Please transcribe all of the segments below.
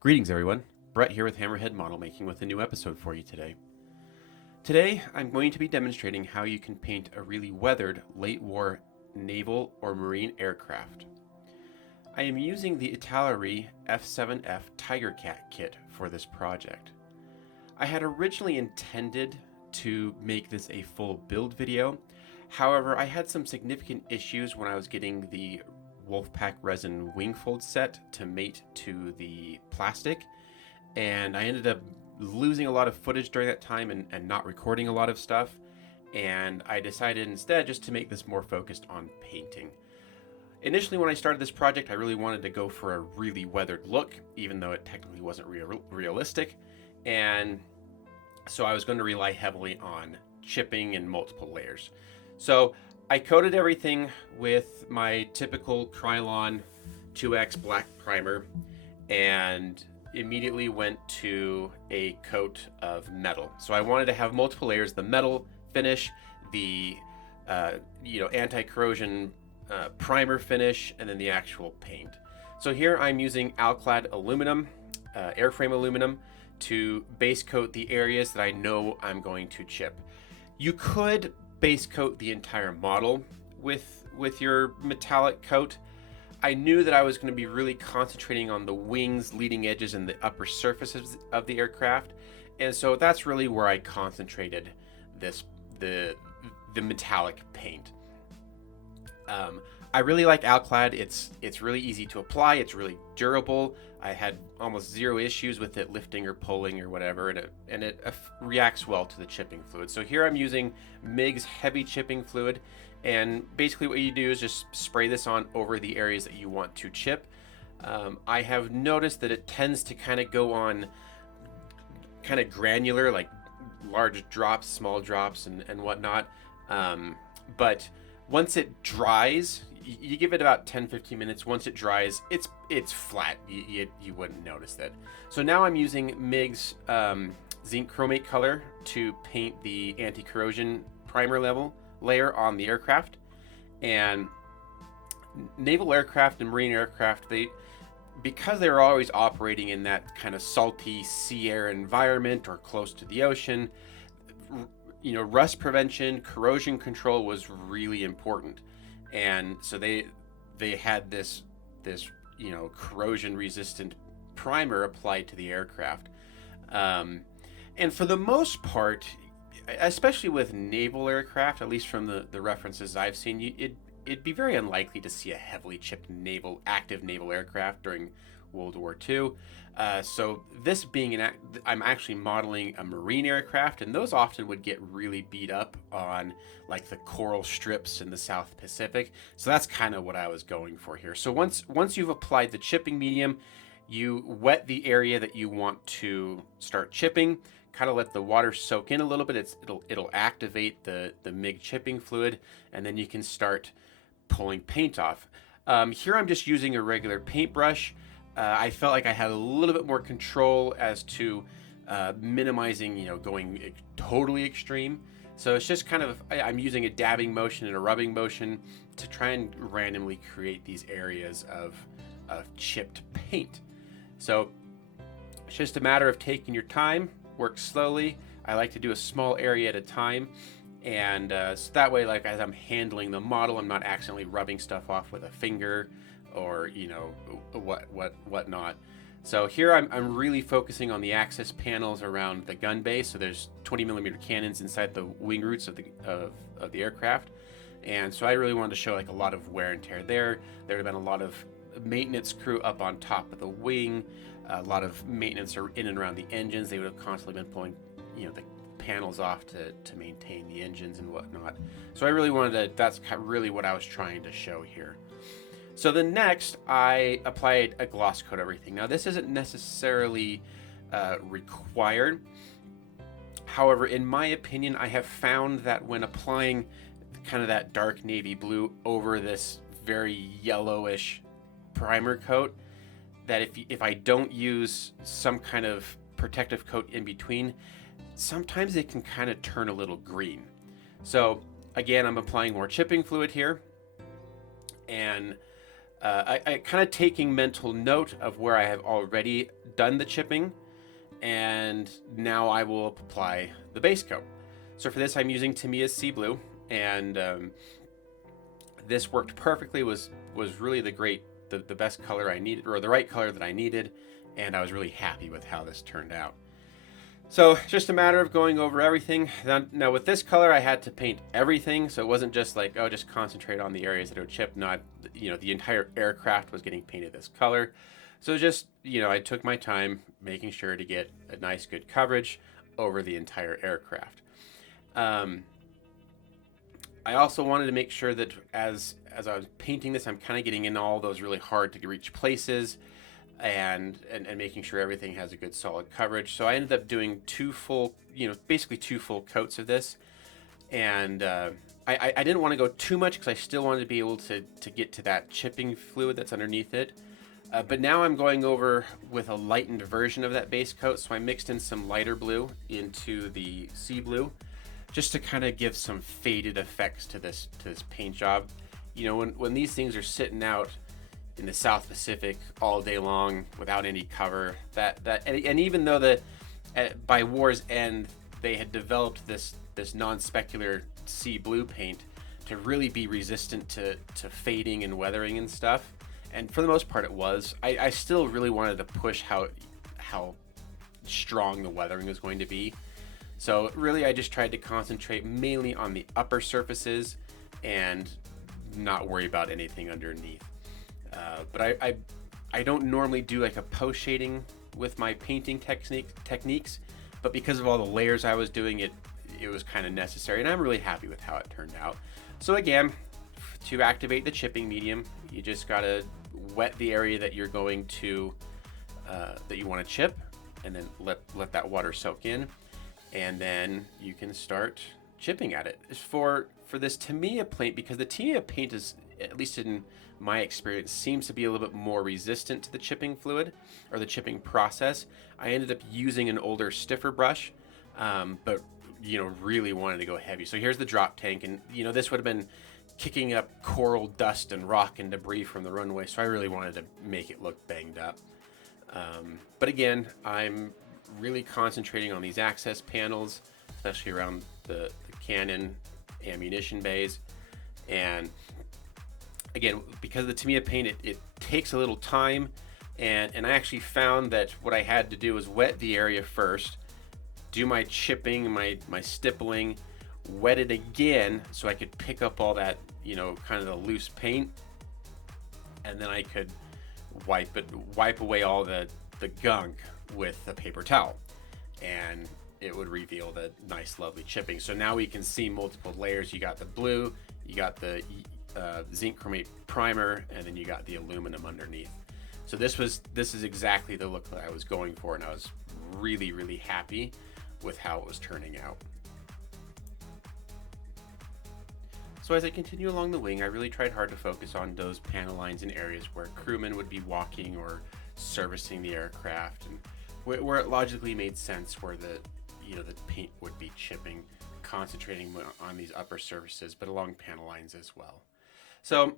Greetings everyone, Brett here with Hammerhead Model Making with a new episode for you today. Today I'm going to be demonstrating how you can paint a really weathered late war naval or marine aircraft. I am using the Italeri F7F Tigercat kit for this project. I had originally intended to make this a full build video, however I had some significant issues when I was getting the Wolfpack resin wing fold set to mate to the plastic, and I ended up losing a lot of footage during that time and not recording a lot of stuff, and I decided instead just to make this more focused on painting. Initially when I started this project I really wanted to go for a really weathered look, even though it technically wasn't realistic, and so I was going to rely heavily on chipping in multiple layers. So I coated everything with my typical Krylon 2X black primer and immediately went to a coat of metal. So I wanted to have multiple layers: the metal finish, the anti-corrosion primer finish, and then the actual paint. So here I'm using Alclad aluminum, airframe aluminum, to base coat the areas that I know I'm going to chip. You could base coat the entire model with your metallic coat. I knew that I was going to be really concentrating on the wings, leading edges, and the upper surfaces of the aircraft, and so that's really where I concentrated the metallic paint. I really like Alclad. It's really easy to apply. It's really durable. I had almost zero issues with it lifting or pulling or whatever, and it reacts well to the chipping fluid. So here I'm using MIG's heavy chipping fluid, and basically what you do is just spray this on over the areas that you want to chip. I have noticed that it tends to kind of go on kind of granular, like large drops, small drops, and whatnot. But once it dries, you give it about 10-15 minutes. Once it dries, it's flat. You wouldn't notice that. So now I'm using MIG's zinc chromate color to paint the anti-corrosion primer layer on the aircraft. And naval aircraft and marine aircraft, because they're always operating in that kind of salty sea air environment or close to the ocean, rust prevention, corrosion control was really important. And so they had this corrosion resistant primer applied to the aircraft. And for the most part, especially with naval aircraft, at least from the references I've seen, it'd be very unlikely to see a heavily chipped active naval aircraft during World War II. So this being I'm actually modeling a marine aircraft, and those often would get really beat up on like the coral strips in the South Pacific. So that's kind of what I was going for here. So once you've applied the chipping medium, you wet the area that you want to start chipping, kind of let the water soak in a little bit. It'll activate the MIG chipping fluid, and then you can start pulling paint off. Here I'm just using a regular paintbrush. I felt like I had a little bit more control as to minimizing, going totally extreme. So it's just kind of, I'm using a dabbing motion and a rubbing motion to try and randomly create these areas of chipped paint. So it's just a matter of taking your time, work slowly. I like to do a small area at a time. And so that way, like as I'm handling the model, I'm not accidentally rubbing stuff off with a finger or whatnot. So here I'm really focusing on the access panels around the gun base. So there's 20mm cannons inside the wing roots of the aircraft, and so I really wanted to show like a lot of wear and tear there. There would have been a lot of maintenance crew up on top of the wing, a lot of maintenance in and around the engines. They would have constantly been pulling the panels off to maintain the engines and whatnot. So I really wanted to, that's really what I was trying to show here. So then next, I applied a gloss coat everything. Now this isn't necessarily required. However, in my opinion, I have found that when applying kind of that dark navy blue over this very yellowish primer coat, that if I don't use some kind of protective coat in between, sometimes it can kind of turn a little green. So again, I'm applying more chipping fluid here, and I kind of taking mental note of where I have already done the chipping, and now I will apply the base coat. So for this, I'm using Tamiya's Sea Blue, and this worked perfectly. Was really the best color I needed, or the right color that I needed, and I was really happy with how this turned out. So just a matter of going over everything. Now with this color, I had to paint everything, so it wasn't just like, oh, just concentrate on the areas that would chip. Not, the entire aircraft was getting painted this color. So just, I took my time making sure to get a nice, good coverage over the entire aircraft. I also wanted to make sure that as I was painting this, I'm kind of getting in all those really hard to reach places, and making sure everything has a good solid coverage. So I ended up doing basically two full coats of this. And I didn't want to go too much because I still wanted to be able to get to that chipping fluid that's underneath it. But now I'm going over with a lightened version of that base coat. So I mixed in some lighter blue into the sea blue, just to kind of give some faded effects to this paint job. When these things are sitting out in the South Pacific all day long without any cover, and even though by war's end they had developed this non-specular sea blue paint to really be resistant to fading and weathering and stuff, and for the most part it was, I still really wanted to push how strong the weathering was going to be. So really I just tried to concentrate mainly on the upper surfaces and not worry about anything underneath. But I don't normally do like a post shading with my painting techniques, but because of all the layers I was doing, it was kind of necessary, and I'm really happy with how it turned out. So again, to activate the chipping medium, you just gotta wet the area that you're going to that you want to chip, and then let that water soak in, and then you can start chipping at it. For this Tamiya paint, because the Tamiya paint is, at least in my experience, seems to be a little bit more resistant to the chipping fluid or the chipping process. I ended up using an older, stiffer brush, but really wanted to go heavy. So here's the drop tank, and this would have been kicking up coral dust and rock and debris from the runway, so I really wanted to make it look banged up. But again, I'm really concentrating on these access panels, especially around the cannon ammunition bays. And again, because of the Tamiya paint, it takes a little time, and I actually found that what I had to do was wet the area first, do my chipping, my stippling, wet it again so I could pick up all that, kind of the loose paint, and then I could wipe away all the gunk with a paper towel, and it would reveal the nice, lovely chipping. So now we can see multiple layers. You got the blue, you got the zinc chromate primer, and then you got the aluminum underneath. So this is exactly the look that I was going for, and I was really, really happy with how it was turning out. So as I continue along the wing, I really tried hard to focus on those panel lines and areas where crewmen would be walking or servicing the aircraft, and where it logically made sense, where the paint would be chipping, concentrating on these upper surfaces, but along panel lines as well. So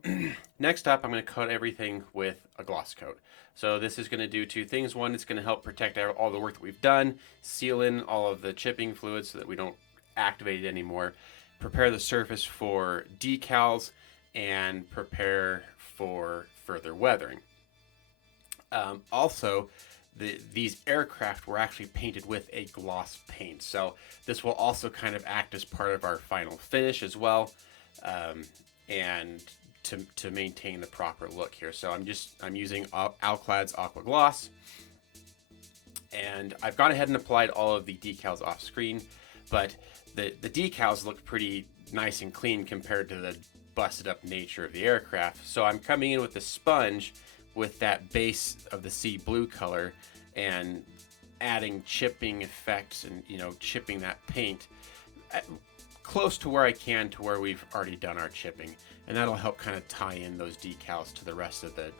next up, I'm going to coat everything with a gloss coat. So this is going to do two things. One, it's going to help protect all the work that we've done, seal in all of the chipping fluid so that we don't activate it anymore, prepare the surface for decals, and prepare for further weathering. Also, these aircraft were actually painted with a gloss paint, so this will also kind of act as part of our final finish as well, and to maintain the proper look here. So I'm using Alclad's Aqua Gloss, and I've gone ahead and applied all of the decals off screen, but the decals look pretty nice and clean compared to the busted up nature of the aircraft. So I'm coming in with the sponge with that base of the sea blue color and adding chipping effects and chipping that paint close to where I can to where we've already done our chipping, and that'll help kind of tie in those decals to the rest of the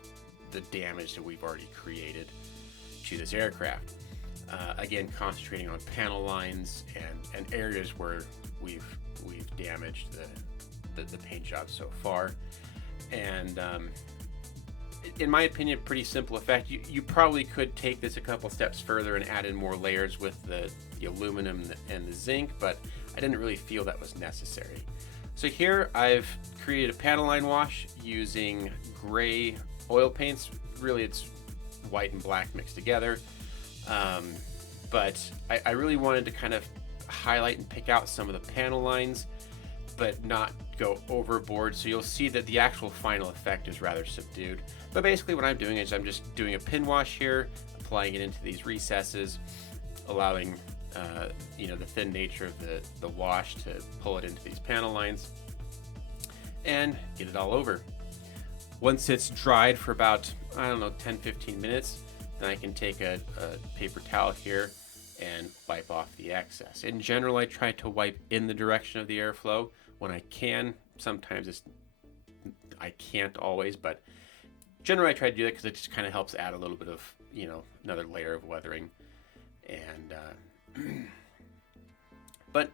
damage that we've already created to this aircraft. Again, concentrating on panel lines and areas where we've damaged the paint job so far. And in my opinion, pretty simple effect. You probably could take this a couple steps further and add in more layers with the aluminum and the zinc, but I didn't really feel that was necessary. So here I've created a panel line wash using gray oil paints. Really, it's white and black mixed together. But I really wanted to kind of highlight and pick out some of the panel lines, but not go overboard. So you'll see that the actual final effect is rather subdued. But basically what I'm doing is I'm just doing a pin wash here, applying it into these recesses, allowing the thin nature of the wash to pull it into these panel lines and get it all over. Once it's dried for about, 10-15 minutes, then I can take a paper towel here and wipe off the excess. In general, I try to wipe in the direction of the airflow when I can. Sometimes I can't always, but generally I try to do that because it just kind of helps add a little bit of, another layer of weathering. And but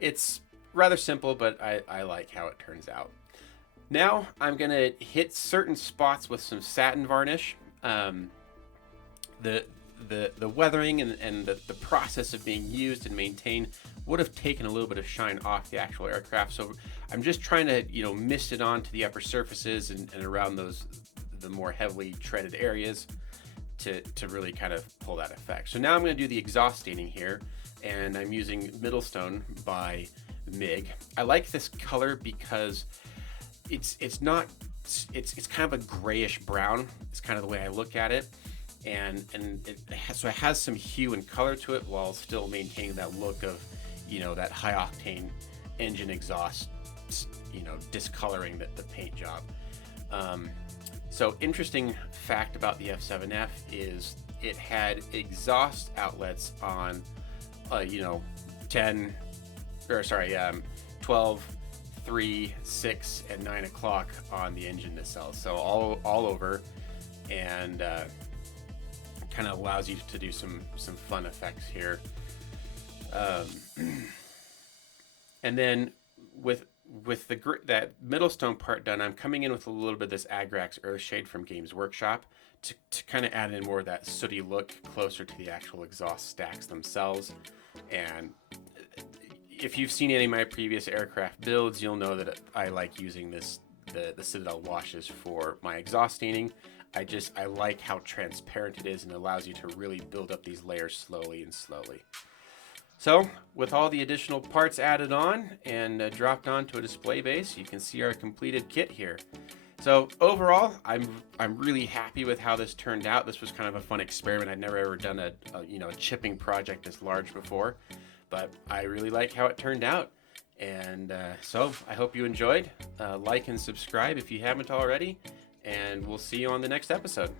it's rather simple, but I like how it turns out. Now I'm gonna hit certain spots with some satin varnish. The weathering and the process of being used and maintained would have taken a little bit of shine off the actual aircraft. So I'm just trying to mist it onto the upper surfaces and around the more heavily treaded areas to really kind of pull that effect. So now I'm going to do the exhaust staining here, and I'm using Middlestone by MIG. I like this color because it's kind of a grayish brown. It's kind of the way I look at it. And it has some hue and color to it while still maintaining that look of, that high octane engine exhaust, discoloring the paint job. So interesting fact about the F7F is it had exhaust outlets on, 12, 3, 6, and 9 o'clock on the engine nacelle. So all over, and kind of allows you to do some fun effects here. And then with that Middlestone part done, I'm coming in with a little bit of this Agrax Earthshade from Games Workshop to kind of add in more of that sooty look closer to the actual exhaust stacks themselves. And if you've seen any of my previous aircraft builds, you'll know that I like using the Citadel washes for my exhaust staining. I like how transparent it is and allows you to really build up these layers slowly and slowly. So with all the additional parts added on and dropped onto a display base, you can see our completed kit here. So overall, I'm really happy with how this turned out. This was kind of a fun experiment. I'd never ever done a chipping project this large before, but I really like how it turned out. And so I hope you enjoyed. Like and subscribe if you haven't already, and we'll see you on the next episode.